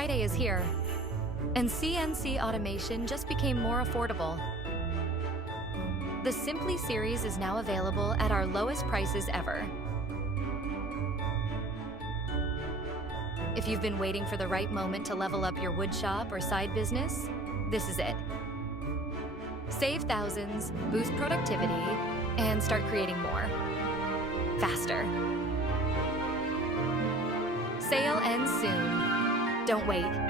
Friday is here, and CNC automation just became more affordable. The Simply series is now available at our lowest prices ever. If you've been waiting for the right moment to level up your wood shop or side business, this is it. Save thousands, boost productivity, and start creating more. Faster. Sale ends soon. Don't wait.